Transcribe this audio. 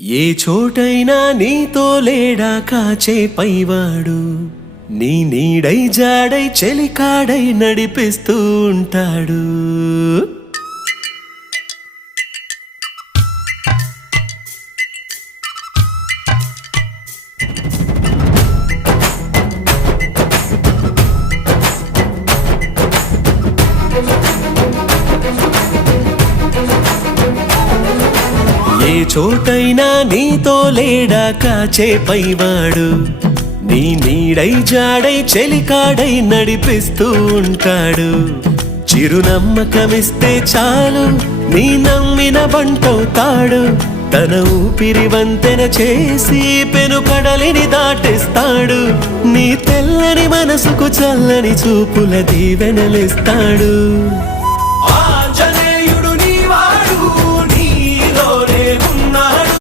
ఏ చోటైనా నీతో లేడా కాచే పైవాడు, నీ నీడై జాడై చెలికాడై నడిపిస్తూ ఉంటాడు. ఏ చోటైనా నీతో లేడా కాచే పైవాడు, నీ నీడై జాడై చెలికాడై నడిపిస్తూ ఉంటాడు. చిరునమ్మకమిస్తే చాలు నీ నమ్మిన బంటవుతాడు. తన ఊపిరి వంతెన చేసి పెను కడలిని దాటిస్తాడు. నీ తెల్లని మనసుకు చల్లని చూపుల దీవెనలిస్తాడు.